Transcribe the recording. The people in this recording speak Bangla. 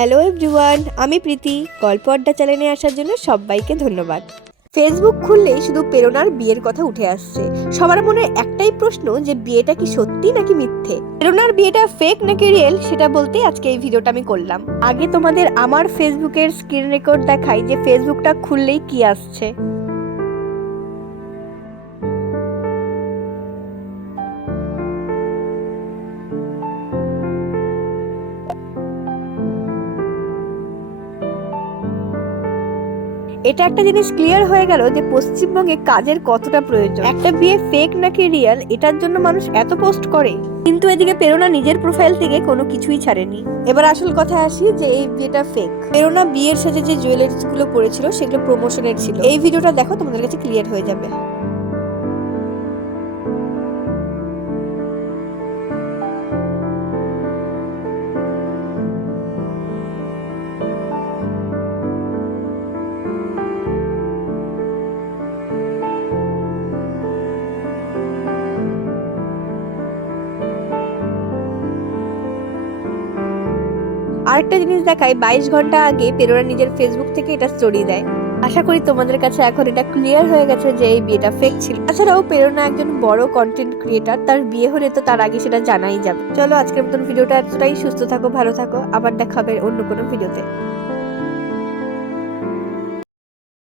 হ্যালো এভরিওয়ান আমি প্রীতি। গল্প আড্ডা চ্যানেলে আসার জন্য সবাইকে ধন্যবাদ। ফেসবুক খুললেই শুধু প্রেরণার বিয়ের কথা উঠে আসছে। সবার মনে একটাই প্রশ্ন যে বিয়েটা কি সত্যি নাকি মিথ্যে? প্রেরণার বিয়েটা ফেক নাকি রিয়েল সেটা বলতে আজকে এই ভিডিওটা আমি করলাম। আগে তোমাদের আমার ফেসবুকের স্ক্রিন রেকর্ড দেখাই যে ফেসবুকটা খুললেই কি আসছে। এটা একটা জিনিস ক্লিয়ার হয়ে গেল যে পশ্চিমবঙ্গে কাজের কতটা প্রয়োজন। একটা বিয়ে ফেক নাকি রিয়েল এটার জন্য মানুষ এত পোস্ট করে। কিন্তু এদিকে প্রেরণা নিজের প্রোফাইল থেকে কোনো কিছুই ছাড়েনি। এবার আসল কথা আসি যে এই বিয়েটা ফেক প্রেরণা বিয়ের সাথে যে জুয়েলারিজগুলো পড়েছিল সেগুলো প্রমোশনের ছিল। এই ভিডিওটা দেখো তোমাদের কাছে ক্লিয়ার হয়ে যাবে। আরেকটা জিনিস দেখাই, বাইশ ঘণ্টা আগে পেরোরা নিজের ফেসবুক থেকে এটা স্টোরি দেয়। আশা করি তোমাদের কাছে এখন এটা ক্লিয়ার হয়ে গেছে যে এই বিয়েটা ফেক ছিল। তাছাড়াও প্রেরণা একজন বড় কন্টেন্ট ক্রিয়েটার তার বিয়ে হলে তো তার আগে সেটা জানাই যাবে। চলো আজকের মতন ভিডিওটা এতটাই, সুস্থ থাকো, ভালো থাকো, আবার দেখাবে অন্য কোনো ভিডিওতে